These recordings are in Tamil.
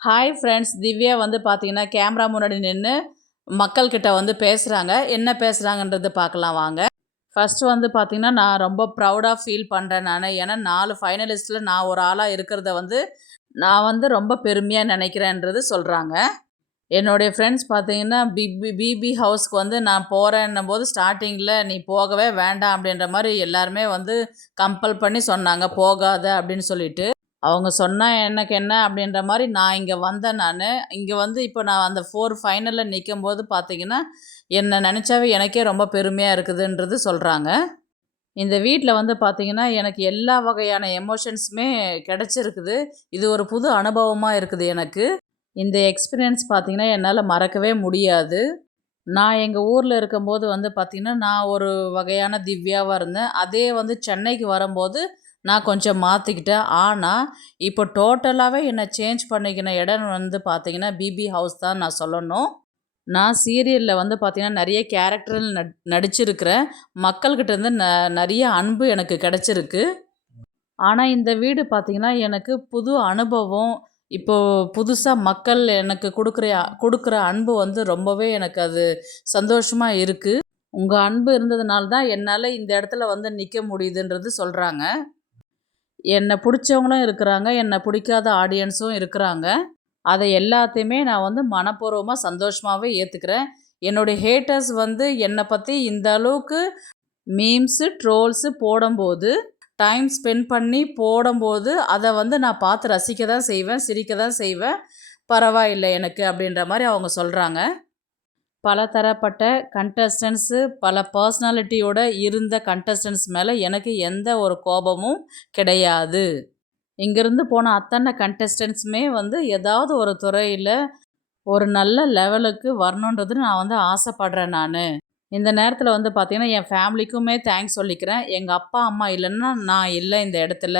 ஹாய் ஃப்ரெண்ட்ஸ், திவ்யா வந்து பார்த்தீங்கன்னா கேமரா முன்னாடி நின்று மக்கள்கிட்ட வந்து பேசுகிறாங்க. என்ன பேசுகிறாங்கன்றது பார்க்கலாம் வாங்க. ஃபஸ்ட்டு வந்து பார்த்தீங்கன்னா, நான் ரொம்ப ப்ரௌடாக ஃபீல் பண்ணுறேன் நான். ஏன்னா 4 ஃபைனலிஸ்ட்டில் நான் ஒரு ஆளாக இருக்கிறத வந்து நான் வந்து ரொம்ப பெருமையாக நினைக்கிறேன்றது சொல்கிறாங்க. என்னுடைய ஃப்ரெண்ட்ஸ் பார்த்தீங்கன்னா, பிபி ஹவுஸ்க்கு வந்து நான் போகிறேன்னும் போது ஸ்டார்டிங்கில் நீ போகவே வேண்டாம் அப்படின்ற மாதிரி எல்லாருமே வந்து கம்பல் பண்ணி சொன்னாங்க, போகாத அப்படின்னு சொல்லிட்டு. அவங்க சொன்னா எனக்கு என்ன அப்படின்ற மாரி நான் இங்க வந்தேன் நானு. இங்க வந்து இப்போ நான் அந்த 4 ஃபைனல்ல நிக்கும்போது பார்த்தீங்கன்னா, என்ன நெனச்சாவே எனக்கே ரொம்ப பெருமையா இருக்குதுன்றது சொல்றாங்க. இந்த வீட்ல வந்து பார்த்தீங்கன்னா, எனக்கு எல்லா வகையான எமோஷன்ஸுமே கெடைச்சிருக்குது. இது ஒரு புது அனுபவமா இருக்குது எனக்கு. இந்த எக்ஸ்பீரியன்ஸ் பார்த்தீங்கன்னா, என்னால மறக்கவே முடியாது. நான் எங்க ஊர்ல இருக்கும்போது வந்து பார்த்தீங்கன்னா, நான் ஒரு வகையான திவ்யாவா இருந்தேன். அதே வந்து சென்னைக்கு வரும்போது, நான் கொஞ்சம் மாத்திக்கிட்டேன். ஆனா, இப்போ டோட்டலாவே என்ன சேஞ்ச் பண்ணிக்கின இடம் வந்து பார்த்தீங்கன்னா, பிபி ஹவுஸ் தான் நான் சொல்லணும். நான் சீரியல்ல வந்து பார்த்தீங்கன்னா, நெறைய கேரக்டர்கள் நடிச்சிருக்கிறேன். மக்கள்கிட்ட இருந்து நெறைய அன்பு எனக்கு கெடைச்சிருக்கு. ஆனா, இந்த வீடு பார்த்தீங்கன்னா, எனக்கு புது அனுபவம். இப்போ புதுசா மக்கள் எனக்கு குடுக்குற அன்பு வந்து ரொம்பவே எனக்கு அது சந்தோஷமா இருக்கு. உங்க அன்பு இருந்ததுனால தான் என்னால இந்த இடத்துல வந்து நிக்க முடியுதுன்றது சொல்றாங்க. என்ன புடிச்சவங்களும் இருக்கிறாங்க, என்ன புடிக்காத ஆடியன்ஸும் இருக்கிறாங்க. அத எல்லாத்தையுமே நான் வந்து மனப்பூர்வமா சந்தோஷமாவே ஏத்துக்கிறேன். என்னுடைய ஹேட்டர்ஸ் வந்து என்ன பத்தி இந்த அளவுக்கு மீம்ஸு, ட்ரோல்ஸு போடும்போது, டைம் ஸ்பெண்ட் பண்ணி போடும்போது, அத வந்து நான் பார்த்து ரசிக்க தான் செய்வேன், சிரிக்க தான் செய்வேன். பரவாயில்ல எனக்கு அப்படின்ற மாரி அவங்க சொல்றாங்க. பல தரப்பட்ட கண்டஸ்டன்ட்ஸு, பல பர்சனாலிட்டியோட இருந்த கண்டஸ்டன்ட்ஸ் மேல எனக்கு எந்த ஒரு கோபமும் கிடையாது. இங்கேருந்து போன அத்தனை கண்டஸ்டன்ட்ஸுமே வந்து ஏதாவது ஒரு துறையில ஒரு நல்ல லெவலுக்கு வரணுன்றது நான் வந்து ஆசைப்படுறேன் நானு. இந்த நேரத்தில் வந்து பார்த்தீங்கன்னா, என் ஃபேமிலிக்குமே தேங்க்ஸ் சொல்லிக்கிறேன். எங்க அப்பா, அம்மா இல்லன்னா நான் இல்ல இந்த இடத்துல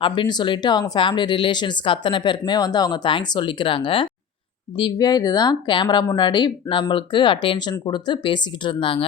அப்படின்னு சொல்லிட்டு அவங்க ஃபேமிலி ரிலேஷன்ஸ்க்கு அத்தனை பேருக்குமே வந்து அவங்க தேங்க்ஸ் சொல்லிக்கிறாங்க. திவ்யா இதுதான் கேமரா முன்னாடி நம்மளுக்கு அட்டென்ஷன் குடுத்து பேசிக்கிட்டு இருந்தாங்க.